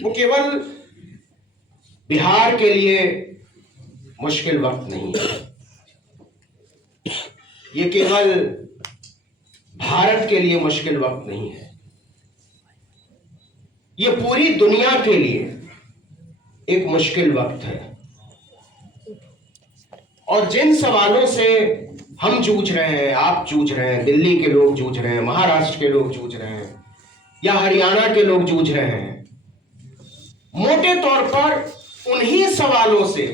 वो केवल बिहार के लिए मुश्किल वक्त नहीं है, ये केवल भारत के लिए मुश्किल वक्त नहीं है, ये पूरी दुनिया के लिए एक मुश्किल वक्त है। और जिन सवालों से हम जूझ रहे हैं, आप जूझ रहे हैं, दिल्ली के लोग जूझ रहे हैं, महाराष्ट्र के लोग जूझ रहे हैं, या हरियाणा के लोग जूझ रहे हैं, मोटे तौर पर उन्हीं सवालों से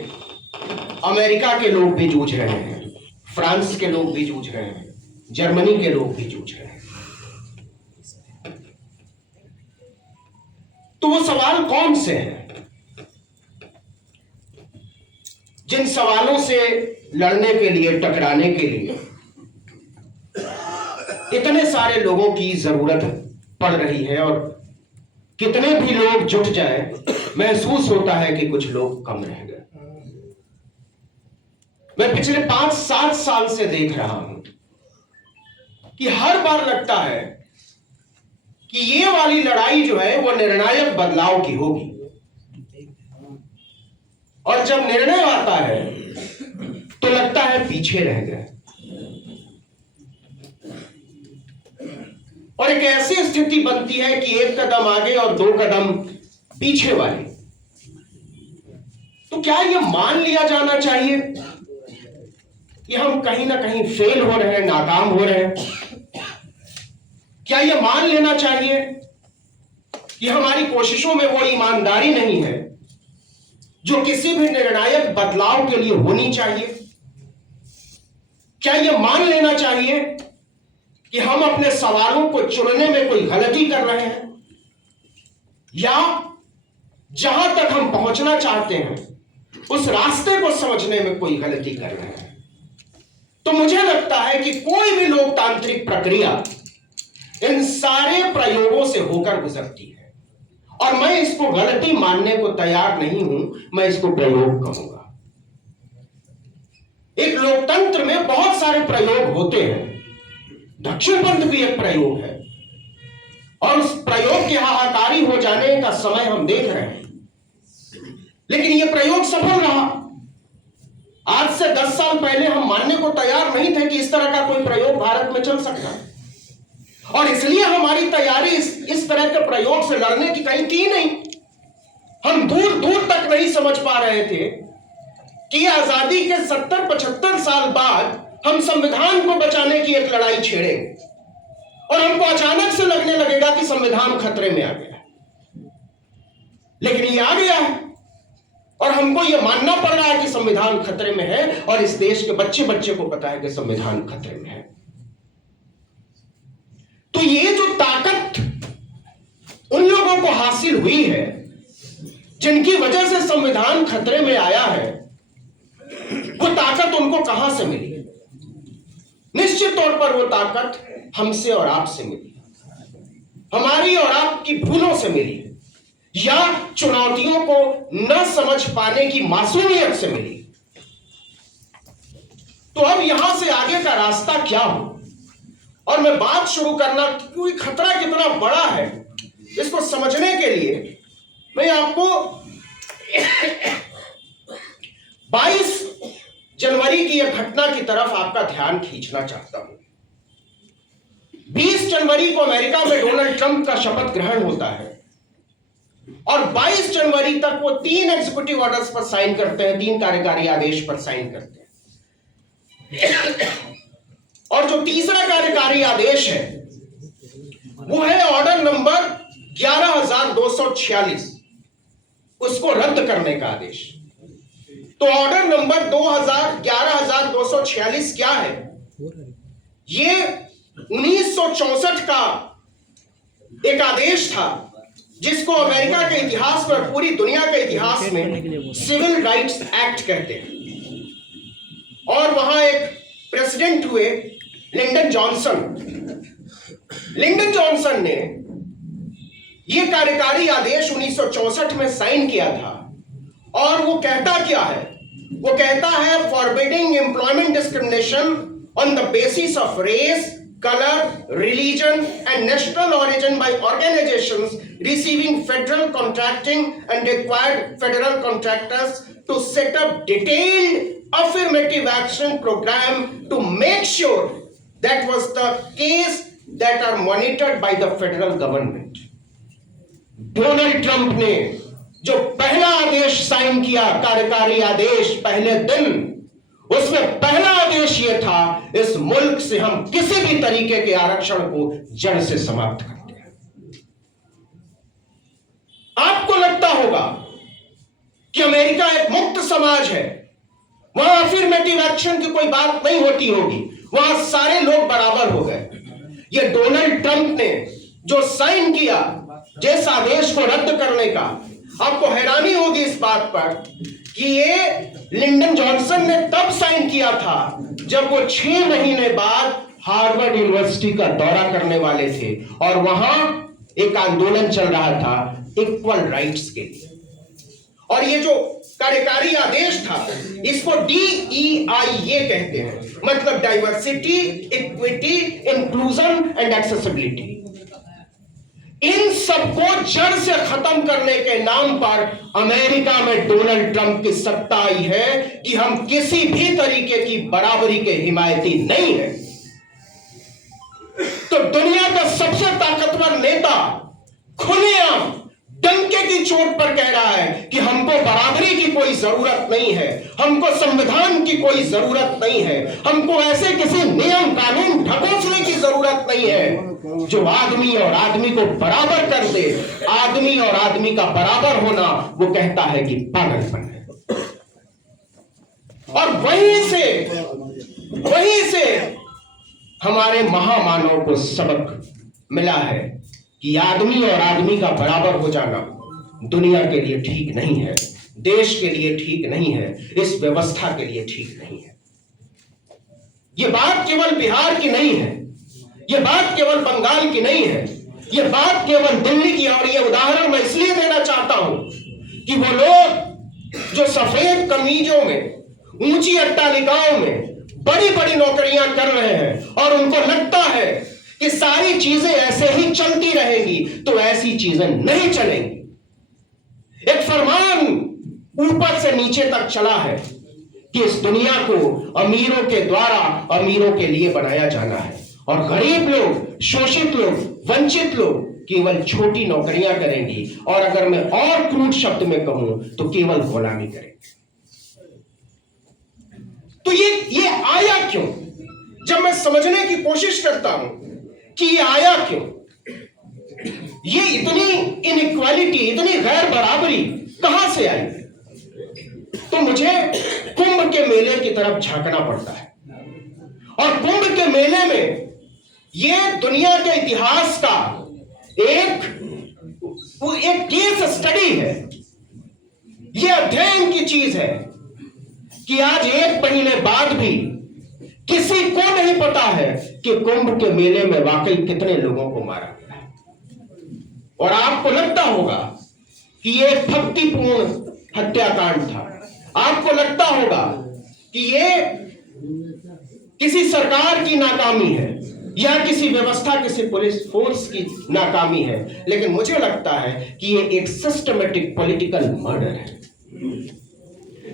अमेरिका के लोग भी जूझ रहे हैं, फ्रांस के लोग भी जूझ रहे हैं, जर्मनी के लोग भी जूझ रहे हैं। तो वो सवाल कौन से हैं? जिन सवालों से लड़ने के लिए, टकराने के लिए इतने सारे लोगों की जरूरत पड़ रही है, और कितने भी लोग जुट जाए, महसूस होता है कि कुछ लोग कम रह गए। मैं पिछले 5-7 साल से देख रहा हूं कि हर बार लगता है कि ये वाली लड़ाई जो है वो निर्णायक बदलाव की होगी, और जब निर्णय आता है तो लगता है पीछे रह गए। और एक ऐसी स्थिति बनती है कि एक कदम आगे और 2 कदम पीछे वाले। तो क्या यह मान लिया जाना चाहिए कि हम कहीं ना कहीं फेल हो रहे हैं, नाकाम हो रहे हैं? क्या यह मान लेना चाहिए कि हमारी कोशिशों में वो ईमानदारी नहीं है जो किसी भी निर्णायक बदलाव के लिए होनी चाहिए? क्या यह मान लेना चाहिए कि हम अपने सवालों को चुनने में कोई गलती कर रहे हैं, या जहां तक हम पहुंचना चाहते हैं उस रास्ते को समझने में कोई गलती कर रहे हैं? तो मुझे लगता है कि कोई भी लोकतांत्रिक प्रक्रिया इन सारे प्रयोगों से होकर गुजरती है, और मैं इसको गलती मानने को तैयार नहीं हूं, मैं इसको प्रयोग कहूंगा। एक लोकतंत्र में बहुत सारे प्रयोग होते हैं, दक्षिणपंथ भी एक प्रयोग है, और उस प्रयोग के हाहाकारी हो जाने का समय हम देख रहे हैं, लेकिन यह प्रयोग सफल रहा। आज से 10 साल पहले हम मानने को तैयार नहीं थे कि इस तरह का कोई प्रयोग भारत में चल सकता है, और इसलिए हमारी तैयारी इस तरह के प्रयोग से लड़ने की कहीं थी नहीं। हम दूर दूर तक नहीं समझ पा रहे थे कि आजादी के 70-75 साल बाद हम संविधान को बचाने की एक लड़ाई छेड़ेंगे, और हमको अचानक से लगने लगेगा कि संविधान खतरे में आ गया। लेकिन ये आ गया है, और हमको ये मानना पड़ रहा है कि संविधान खतरे में है, और इस देश के बच्चे बच्चे को पता है कि संविधान खतरे में है। तो ये जो ताकत उन लोगों को हासिल हुई है जिनकी वजह से संविधान खतरे में आया है, वो ताकत उनको कहां से मिली? निश्चित तौर पर वो ताकत हमसे और आपसे मिली, हमारी और आपकी भूलों से मिली, या चुनौतियों को न समझ पाने की मासूमियत से मिली। तो अब यहां से आगे का रास्ता क्या हो? और मैं बात शुरू करना, क्योंकि खतरा कितना बड़ा है इसको समझने के लिए मैं आपको 22 जनवरी की एक घटना की तरफ आपका ध्यान खींचना चाहता हूं। 20 जनवरी को अमेरिका में डोनाल्ड ट्रंप का शपथ ग्रहण होता है, और 22 जनवरी तक वो 3 एग्जीक्यूटिव ऑर्डर्स पर साइन करते हैं, 3 कार्यकारी आदेश पर साइन करते हैं। और जो तीसरा कार्यकारी आदेश है वो है ऑर्डर नंबर 11246, उसको रद्द करने का आदेश। तो ऑर्डर नंबर 11246 क्या है? ये 1964 का एक आदेश था जिसको अमेरिका के इतिहास में, पूरी दुनिया के इतिहास में सिविल राइट्स एक्ट कहते हैं। और वहां एक प्रेसिडेंट हुए लिंडन जॉनसन ने यह कार्यकारी आदेश 1964 में साइन किया था, और वो कहता क्या है? वो कहता है forbidding employment discrimination on the basis of race, color, religion and national origin by organizations receiving federal contracting and required federal contractors to set up detailed affirmative action program to make sure that was the case that are monitored by the federal government. Donald Trump ने जो पहला आदेश sign किया, कार्यकारी आदेश, पहले दिन, उसमें पहला आदेश यह था, इस मुल्क से हम किसी भी तरीके के आरक्षण को जड़ से समाप्त करते हैं। आपको लगता होगा कि अमेरिका एक मुक्त समाज है, वहां अफर्मेटिव एक्शन की कोई बात नहीं होती होगी, वहां सारे लोग बराबर हो गए। ये डोनाल्ड ट्रंप ने जो साइन किया जिस आदेश को रद्द करने का, आपको हैरानी होगी इस बात पर कि ये लिंडन जॉनसन ने तब साइन किया था जब वो 6 महीने बाद हार्वर्ड यूनिवर्सिटी का दौरा करने वाले थे और वहां एक आंदोलन चल रहा था इक्वल राइट्स के लिए। और ये जो कार्यकारी आदेश था, इसको DEIA कहते हैं, मतलब diversity, equity, inclusion and accessibility. इन सबको जड़ से खत्म करने के नाम पर अमेरिका में डोनाल्ड ट्रंप की सत्ता आई है कि हम किसी भी तरीके की बराबरी के हिमायती नहीं है। तो दुनिया का सबसे ताकतवर नेता खुलेआम डंके की चोट पर कह रहा है कि हमको बराबरी की कोई जरूरत नहीं है, हमको संविधान की कोई जरूरत नहीं है, हमको ऐसे किसी नियम कानून ढकोसले की जरूरत नहीं है जो आदमी और आदमी को बराबर कर दे। आदमी और आदमी का बराबर होना वो कहता है कि पागलपन है। और वहीं से हमारे महामानव को सबक मिला है कि आदमी और आदमी का बराबर हो जाना दुनिया के लिए ठीक नहीं है, देश के लिए ठीक नहीं है, इस व्यवस्था के लिए ठीक नहीं है। यह बात केवल बिहार की नहीं है, यह बात केवल बंगाल की नहीं है, यह बात केवल दिल्ली की। और यह उदाहरण मैं इसलिए देना चाहता हूं कि वो लोग जो सफेद कमीजों में, ऊंची अट्टालिकाओं में बड़ी बड़ी नौकरियां कर रहे हैं और उनको लगता है कि सारी चीजें ऐसे ही चलती रहेंगी, तो ऐसी चीजें नहीं चलेंगी। एक फरमान ऊपर से नीचे तक चला है कि इस दुनिया को अमीरों के द्वारा अमीरों के लिए बनाया जाना है और गरीब लोग, शोषित लोग, वंचित लोग केवल छोटी नौकरियां करेंगी और अगर मैं और क्रूड शब्द में कहूं तो केवल गुलामी करेंगे। तो ये आया क्यों? जब मैं समझने की कोशिश करता हूं कि ये आया क्यों, ये इतनी इनइक्वालिटी, इतनी गैर बराबरी कहां से आई, तो मुझे कुंभ के मेले की तरफ झांकना पड़ता है। और कुंभ के मेले में ये दुनिया के इतिहास का एक केस स्टडी है, ये अध्ययन की चीज है कि आज 1 महीने बाद भी किसी को नहीं पता है कि कुंभ के मेले में वाकई कितने लोगों को मारा गया है। और आपको लगता होगा कि ये भक्तिपूर्ण हत्याकांड था, आपको लगता होगा कि ये किसी सरकार की नाकामी है या किसी व्यवस्था, किसी पुलिस फोर्स की नाकामी है, लेकिन मुझे लगता है कि ये एक सिस्टमेटिक पॉलिटिकल मर्डर है।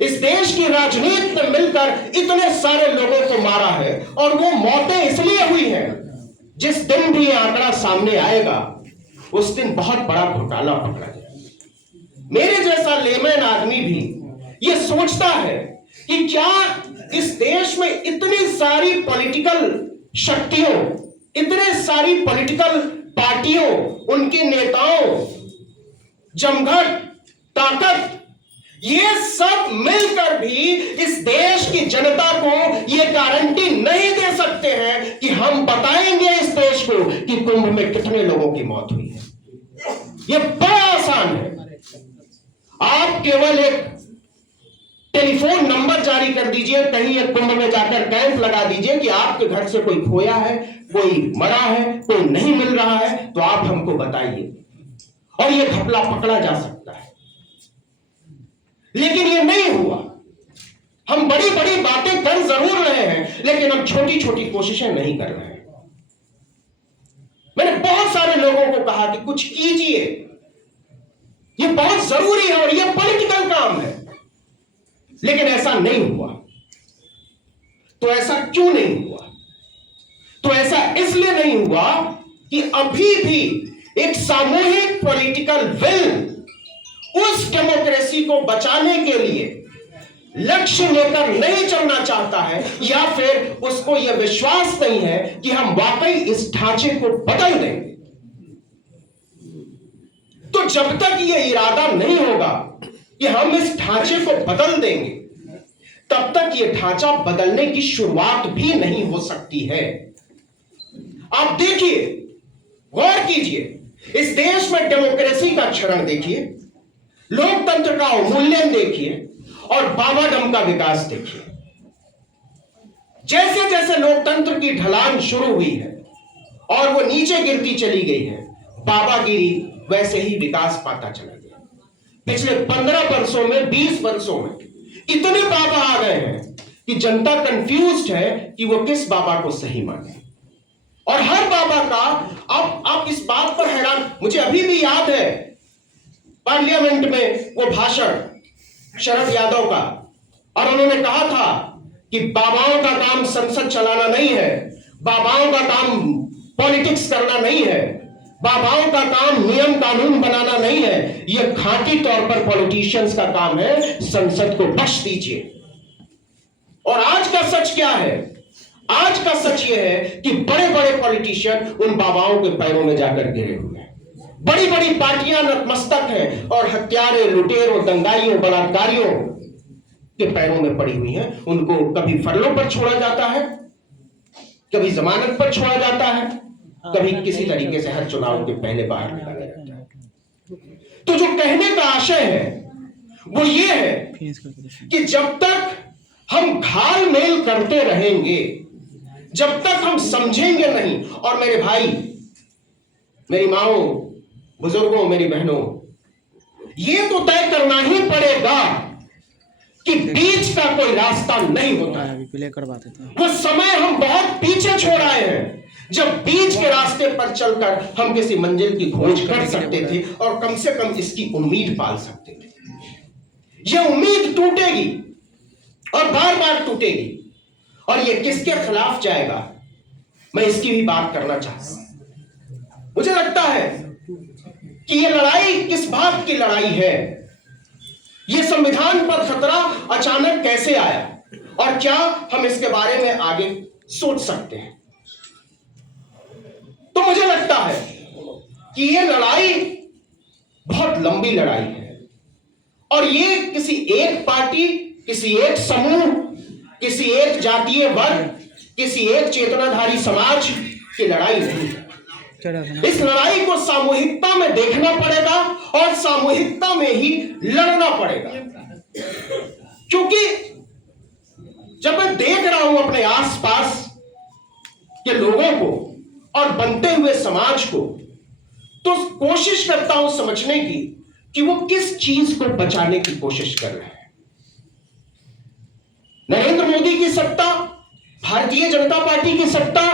इस देश की राजनीति में मिलकर इतने सारे लोगों को मारा है और वो मौतें इसलिए हुई हैं, जिस दिन भी ये आंकड़ा सामने आएगा उस दिन बहुत बड़ा घोटाला पकड़ा जाएगा। मेरे जैसा लेमैन आदमी भी ये सोचता है कि क्या इस देश में इतनी सारी पॉलिटिकल शक्तियों, इतने सारी पॉलिटिकल पार्टियों, उनके नेताओं, जमघट, ताकत, ये सब मिलकर भी इस देश की जनता को ये गारंटी नहीं दे सकते हैं कि हम बताएंगे इस देश को कि कुंभ में कितने लोगों की मौत हुई है। ये बड़ा आसान है, आप केवल एक टेलीफोन नंबर जारी कर दीजिए, कहीं एक कुंभ में जाकर कैंप लगा दीजिए कि आपके घर से कोई खोया है, कोई मरा है, कोई नहीं मिल रहा है, तो आप हमको बताइए और ये घपला पकड़ा जा सकता है। लेकिन ये नहीं हुआ। हम बड़ी बड़ी बातें कर जरूर रहे हैं, लेकिन हम छोटी छोटी कोशिशें नहीं कर रहे हैं। मैंने बहुत सारे लोगों को कहा कि कुछ कीजिए, ये बहुत जरूरी है और ये पॉलिटिकल काम है, लेकिन ऐसा नहीं हुआ। तो ऐसा क्यों नहीं हुआ? तो ऐसा इसलिए नहीं हुआ कि अभी भी एक सामूहिक पॉलिटिकल विल उस डेमोक्रेसी को बचाने के लिए लक्ष्य लेकर नहीं चलना चाहता है, या फिर उसको यह विश्वास नहीं है कि हम वाकई इस ढांचे को बदल देंगे। तो जब तक यह इरादा नहीं होगा कि हम इस ढांचे को बदल देंगे, तब तक यह ढांचा बदलने की शुरुआत भी नहीं हो सकती है। आप देखिए, गौर कीजिए, इस देश में डेमोक्रेसी का क्षरण देखिए, लोकतंत्र का अवमूल्यन देखिए और बाबाडम का विकास देखिए। जैसे जैसे लोकतंत्र की ढलान शुरू हुई है और वो नीचे गिरती चली गई है, बाबागिरी वैसे ही विकास पाता चला गया। पिछले 15 वर्षों में, 20 वर्षों में इतने बाबा आ गए हैं कि जनता कंफ्यूज्ड है कि वो किस बाबा को सही माने। और हर बाबा का आप इस बात पर हैरान, मुझे अभी भी याद है पार्लियामेंट में वो भाषण शरद यादव का, और उन्होंने कहा था कि बाबाओं का काम संसद चलाना नहीं है, बाबाओं का काम पॉलिटिक्स करना नहीं है, बाबाओं का काम नियम कानून बनाना नहीं है, यह खांटी तौर पर पॉलिटिशियंस का काम है, संसद को बख्श दीजिए। और आज का सच क्या है? आज का सच यह है कि बड़े बड़े पॉलिटिशियन उन बाबाओं के पैरों में जाकर गिरे हुए हैं। बड़ी बड़ी पार्टियां नतमस्तक हैं और हत्यारे, लुटेरों, दंगाइयों, बलात्कारियों के पैरों में पड़ी हुई हैं। उनको कभी फरलों पर छोड़ा जाता है, कभी जमानत पर छोड़ा जाता है, कभी किसी तरीके से हर चुनाव के पहले बाहर निकाला जाता है। तो जो कहने का आशय है वो ये है कि जब तक हम घाल मेल करते रहेंगे, जब तक हम समझेंगे नहीं, और मेरे भाई, मेरी माओ, बुजुर्गों, मेरी बहनों, ये तो तय करना ही पड़ेगा कि बीच का कोई रास्ता नहीं होता है। वो समय हम बहुत पीछे छोड़ आए हैं जब बीच के रास्ते पर चलकर हम किसी मंजिल की खोज कर सकते थे और कम से कम इसकी उम्मीद पाल सकते थे। यह उम्मीद टूटेगी और बार बार टूटेगी, और यह किसके खिलाफ जाएगा, मैं इसकी भी बात करना चाहता हूं। मुझे लगता है कि यह लड़ाई किस बात की लड़ाई है, यह संविधान पर खतरा अचानक कैसे आया, और क्या हम इसके बारे में आगे सोच सकते हैं। तो मुझे लगता है कि यह लड़ाई बहुत लंबी लड़ाई है, और यह किसी एक पार्टी, किसी एक समूह, किसी एक जातीय वर्ग, किसी एक चेतनाधारी समाज की लड़ाई नहीं है। इस लड़ाई को सामूहिकता में देखना पड़ेगा और सामूहिकता में ही लड़ना पड़ेगा। क्योंकि जब मैं देख रहा हूं अपने आसपास के लोगों को और बनते हुए समाज को, तो कोशिश करता हूं समझने की कि वो किस चीज को बचाने की कोशिश कर रहे हैं। नरेंद्र मोदी की सत्ता, भारतीय जनता पार्टी की सत्ता,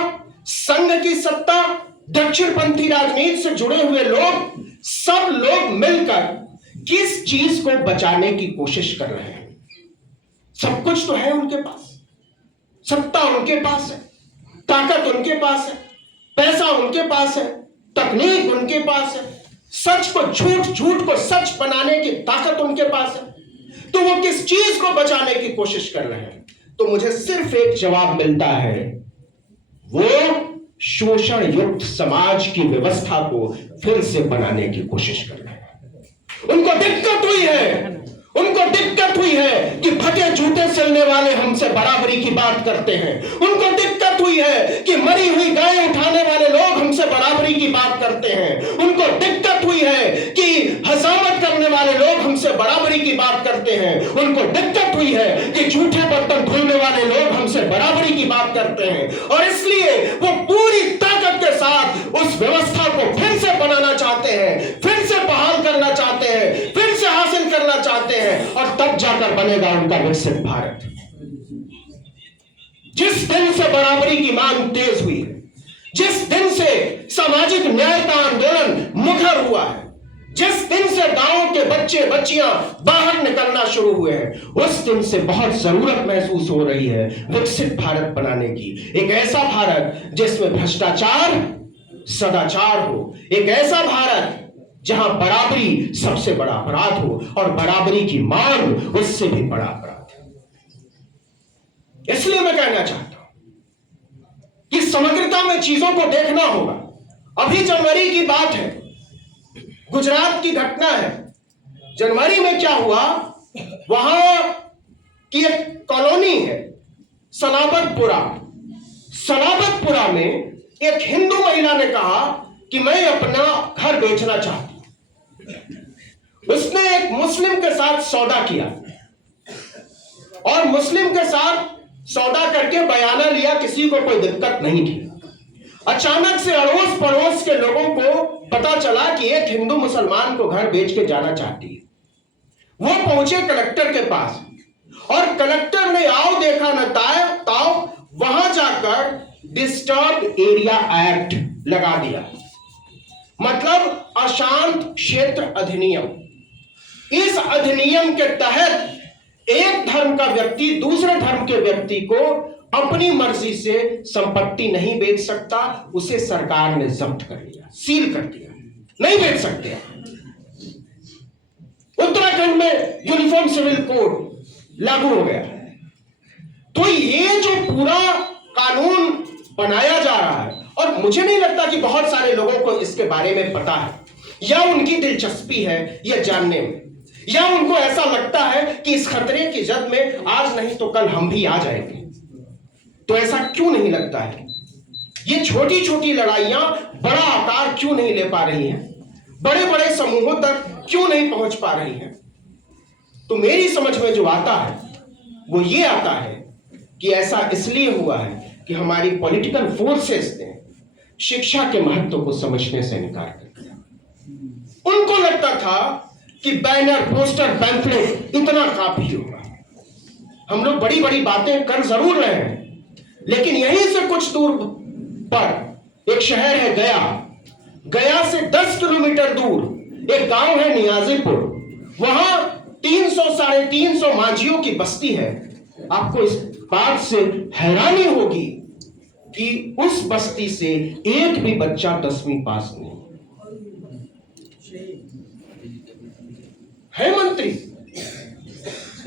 संघ की सत्ता, दक्षिणपंथी राजनीति से जुड़े हुए लोग, सब लोग मिलकर किस चीज को बचाने की कोशिश कर रहे हैं। सब कुछ तो है उनके पास, सत्ता उनके पास है, ताकत उनके पास है, पैसा उनके पास है, तकनीक उनके पास है, सच को झूठ, झूठ को सच बनाने की ताकत उनके पास है। तो वो किस चीज को बचाने की कोशिश कर रहे हैं? तो मुझे सिर्फ एक जवाब मिलता है, वो शोषण युक्त समाज की व्यवस्था को फिर से बनाने की कोशिश कर रहे हैं। उनको दिक्कत हुई है कि फटे जूते सिलने वाले हमसे बराबरी की बात करते हैं। उनको दिक्कत हुई है कि मरी हुई गाय उठाने वाले लोग हमसे बराबरी की बात करते हैं। उनको दिक्कत हुई है कि हजामत करने वाले लोग हमसे बराबरी की बात करते हैं। उनको दिक्कत हुई है कि झूठे बर्तन धुलने वाले लोग हमसे बराबरी की बात करते हैं, और इसलिए वो पूरी ताकत के साथ उस व्यवस्था को फिर से बनाना चाहते हैं, फिर से बहाल करना चाहते हैं, फिर से हासिल करना चाहते हैं, और तब जाकर बनेगा उनका विकसित भारत। जिस दिन से बराबरी की मांग तेज हुई है, जिस दिन से सामाजिक न्याय का आंदोलन मुखर हुआ है, जिस दिन से गांवों के बच्चे बच्चियां बाहर निकलना शुरू हुए हैं, उस दिन से बहुत जरूरत महसूस हो रही है विकसित भारत बनाने की। एक ऐसा भारत जिसमें भ्रष्टाचार सदाचार हो, एक ऐसा भारत जहां बराबरी सबसे बड़ा अपराध हो और बराबरी की मांग उससे भी बड़ा अपराध है। इसलिए मैं कहना चाहता हूं कि समग्रता में चीजों को देखना होगा। अभी जनवरी की बात है, गुजरात की घटना है। जनवरी में क्या हुआ, वहां की एक कॉलोनी है सलाबतपुरा। सलाबतपुरा में एक हिंदू महिला ने कहा कि मैं अपना घर बेचना चाहती हूं। उसने एक मुस्लिम के साथ सौदा किया और मुस्लिम के साथ सौदा करके बयाना लिया, किसी को कोई दिक्कत नहीं थी। अचानक से अड़ोस पड़ोस के लोगों को पता चला कि एक हिंदू मुसलमान को घर बेच के जाना चाहती है। वो पहुंचे कलेक्टर के पास और कलेक्टर ने आओ देखा न ताओ, वहां जाकर डिस्टर्ब एरिया एक्ट लगा दिया, मतलब अशांत क्षेत्र अधिनियम। इस अधिनियम के तहत एक धर्म का व्यक्ति दूसरे धर्म के व्यक्ति को अपनी मर्जी से संपत्ति नहीं बेच सकता। उसे सरकार ने जब्त कर लिया, सील कर दिया, नहीं बेच सकते। उत्तराखंड में यूनिफॉर्म सिविल कोड लागू हो गया। तो ये जो पूरा कानून बनाया जा रहा है, और मुझे नहीं लगता कि बहुत सारे लोगों को इसके बारे में पता है या उनकी दिलचस्पी है यह जानने में, या उनको ऐसा लगता है कि इस खतरे की जद में आज नहीं तो कल हम भी आ जाएंगे। तो ऐसा क्यों नहीं लगता है? ये छोटी छोटी लड़ाइयां बड़ा आकार क्यों नहीं ले पा रही हैं? बड़े बड़े समूहों तक क्यों नहीं पहुंच पा रही हैं? तो मेरी समझ में जो आता है वो ये आता है कि ऐसा इसलिए हुआ है कि हमारी पॉलिटिकल फोर्सेस ने शिक्षा के महत्व को समझने से इनकार कर दिया। उनको लगता था कि बैनर, पोस्टर, पैम्फलेट इतना काफी होगा। हम लोग बड़ी बड़ी बातें कर जरूर रहे हैं, लेकिन यहीं से कुछ दूर पर एक शहर है गया। गया से 10 किलोमीटर दूर एक गांव है नियाजीपुर। वहां 300-350 मांझियों की बस्ती है। आपको इस बात से हैरानी होगी कि उस बस्ती से एक भी बच्चा 10वीं पास नहीं है। मंत्री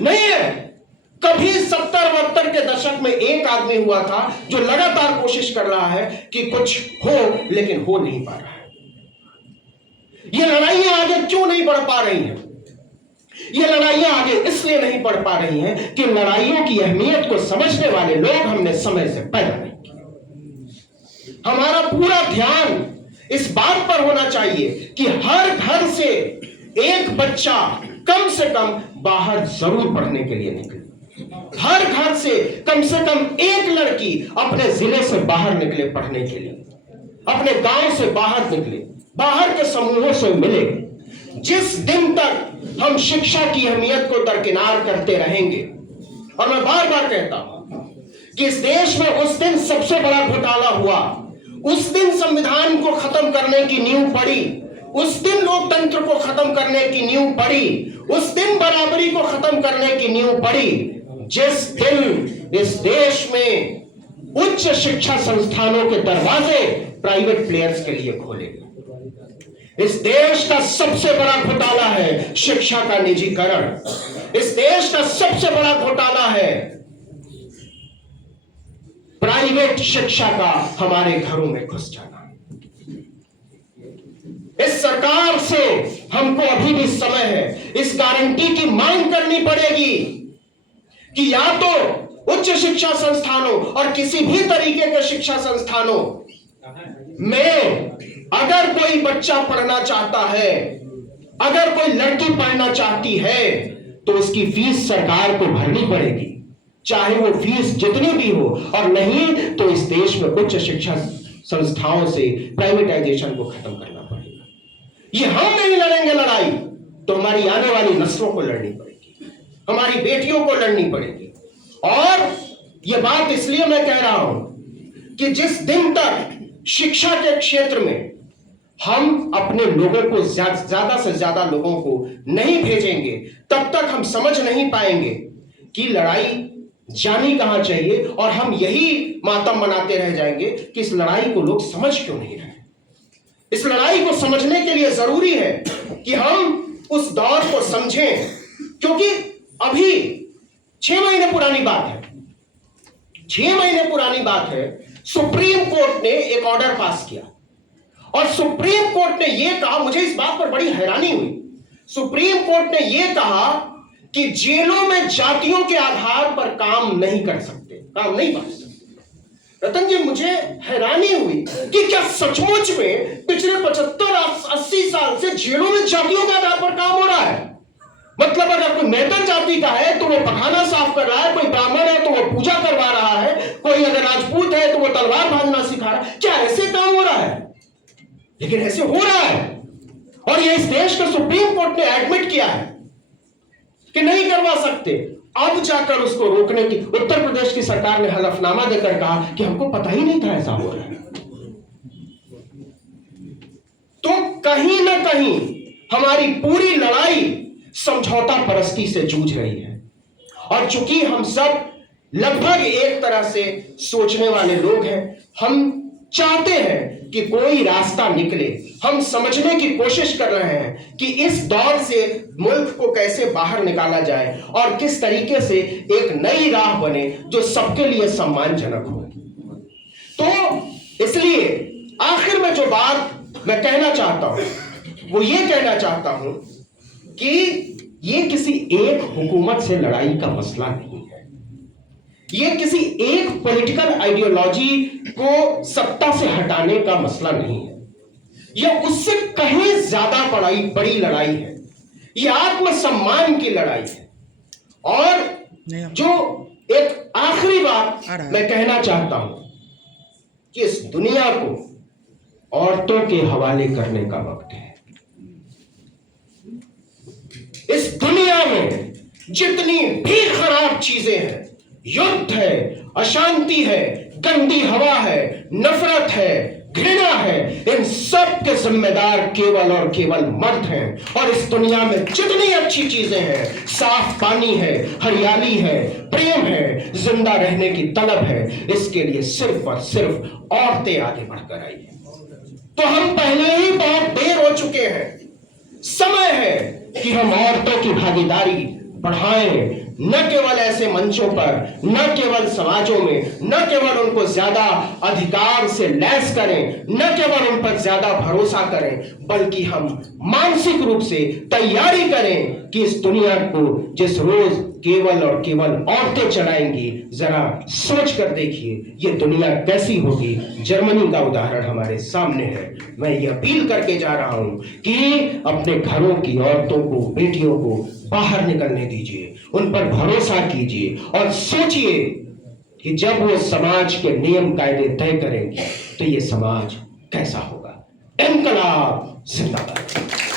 नहीं है। कभी 70-72 के दशक में एक आदमी हुआ था जो लगातार कोशिश कर रहा है कि कुछ हो, लेकिन हो नहीं पा रहा है। ये लड़ाइयां आगे क्यों नहीं बढ़ पा रही हैं? ये लड़ाइयां आगे इसलिए नहीं बढ़ पा रही हैं कि लड़ाइयों की अहमियत को समझने वाले लोग हमने समय से पैदा नहीं किया। हमारा पूरा ध्यान इस बात पर होना चाहिए कि हर घर से एक बच्चा कम से कम बाहर जरूर पढ़ने के लिए निकले। हर घर से कम एक लड़की अपने जिले से बाहर निकले पढ़ने के लिए, अपने गांव से बाहर निकले, बाहर के समूहों से मिले। जिस दिन तक हम शिक्षा की अहमियत को दरकिनार करते रहेंगे, और मैं बार बार कहता हूं कि इस देश में उस दिन सबसे बड़ा घोटाला हुआ, उस दिन संविधान को खत्म करने की नींव पड़ी, उस दिन लोकतंत्र को खत्म करने की नींव पड़ी, उस दिन बराबरी को खत्म करने की नींव पड़ी, जिस दिन इस देश में उच्च शिक्षा संस्थानों के दरवाजे प्राइवेट प्लेयर्स के लिए खोले गए। इस देश का सबसे बड़ा घोटाला है शिक्षा का निजीकरण। इस देश का सबसे बड़ा घोटाला है प्राइवेट शिक्षा का हमारे घरों में घुस जाना। इस सरकार से हमको अभी भी समय है इस गारंटी की मांग करनी पड़ेगी कि या तो उच्च शिक्षा संस्थानों और किसी भी तरीके के शिक्षा संस्थानों में अगर कोई बच्चा पढ़ना चाहता है, अगर कोई लड़की पढ़ना चाहती है, तो उसकी फीस सरकार को भरनी पड़ेगी, चाहे वो फीस जितनी भी हो। और नहीं तो इस देश में उच्च शिक्षा संस्थाओं से प्राइवेटाइजेशन को खत्म करना पड़ेगा। ये हम नहीं लड़ेंगे लड़ाई तो हमारी आने वाली नस्लों को लड़नी पड़ेगी, हमारी बेटियों को लड़नी पड़ेगी। और यह बात इसलिए मैं कह रहा हूं कि जिस दिन तक शिक्षा के क्षेत्र में हम अपने लोगों को ज्यादा से ज्यादा लोगों को नहीं भेजेंगे, तब तक हम समझ नहीं पाएंगे कि लड़ाई जानी कहां चाहिए, और हम यही मातम मनाते रह जाएंगे कि इस लड़ाई को लोग समझ क्यों नहीं रहे। इस लड़ाई को समझने के लिए जरूरी है कि हम उस दौर को समझें, क्योंकि अभी 6 महीने पुरानी बात है, 6 महीने पुरानी बात है, सुप्रीम कोर्ट ने एक ऑर्डर पास किया और सुप्रीम कोर्ट ने यह कहा, मुझे इस बात पर बड़ी हैरानी हुई, सुप्रीम कोर्ट ने यह कहा कि जेलों में जातियों के आधार पर काम नहीं कर सकते, काम नहीं कर सकते। रतन जी, मुझे हैरानी हुई कि क्या सचमुच में पिछले 75-80 साल से जेलों में जातियों के आधार पर काम हो रहा है? मतलब अगर कोई मैतन जाति का है तो वो पखाना साफ कर रहा है, कोई ब्राह्मण है तो वो पूजा करवा रहा है, कोई अगर राजपूत है तो वो तलवार भांजना सिखा रहा है। क्या ऐसे काम हो रहा है? लेकिन ऐसे हो रहा है, और ये इस देश का सुप्रीम कोर्ट ने एडमिट किया है कि नहीं करवा सकते। अब जाकर उसको रोकने की उत्तर प्रदेश की सरकार ने हलफनामा देकर कहा कि हमको पता ही नहीं था ऐसा हो रहा है। तो कहीं ना कहीं हमारी पूरी लड़ाई समझौता परस्ती से जूझ रही है, और चूंकि हम सब लगभग एक तरह से सोचने वाले लोग हैं, हम चाहते हैं कि कोई रास्ता निकले। हम समझने की कोशिश कर रहे हैं कि इस दौर से मुल्क को कैसे बाहर निकाला जाए और किस तरीके से एक नई राह बने जो सबके लिए सम्मानजनक हो। तो इसलिए आखिर में जो बात मैं कहना चाहता हूं वो ये कहना चाहता हूं कि ये किसी एक हुकूमत से लड़ाई का मसला नहीं है, ये किसी एक पॉलिटिकल आइडियोलॉजी को सत्ता से हटाने का मसला नहीं है, यह उससे कहीं ज्यादा बड़ी लड़ाई है। यह आत्मसम्मान की लड़ाई है। और जो एक आखिरी बात मैं कहना चाहता हूं कि इस दुनिया को औरतों के हवाले करने का वक्त है। इस दुनिया में जितनी भी खराब चीजें हैं, युद्ध है, अशांति है, गंदी हवा है, नफरत है, घृणा है, इन सब के जिम्मेदार केवल और केवल मर्द हैं। और इस दुनिया में जितनी अच्छी चीजें हैं, साफ पानी है, हरियाली है, प्रेम है, जिंदा रहने की तलब है, इसके लिए सिर्फ और सिर्फ औरतें आगे बढ़कर आई हैं। तो हम पहले ही बहुत देर हो चुके हैं। समय है कि हम औरतों की भागीदारी बढ़ाएं, न केवल ऐसे मंचों पर, न केवल समाजों में, न केवल उनको ज्यादा अधिकार से लैस करें, न केवल उन पर ज्यादा भरोसा करें, बल्कि हम मानसिक रूप से तैयारी करें कि इस दुनिया को जिस रोज केवल और केवल औरतें चलाएंगी, जरा सोच कर देखिए ये दुनिया कैसी होगी। जर्मनी का उदाहरण हमारे सामने है। मैं ये अपील करके जा रहा हूं कि अपने घरों की औरतों को, बेटियों को बाहर निकलने दीजिए, उन पर भरोसा कीजिए और सोचिए कि जब वो समाज के नियम कायदे तय करेंगे तो ये समाज कैसा होगा। इनकलाब जिंदाबाद।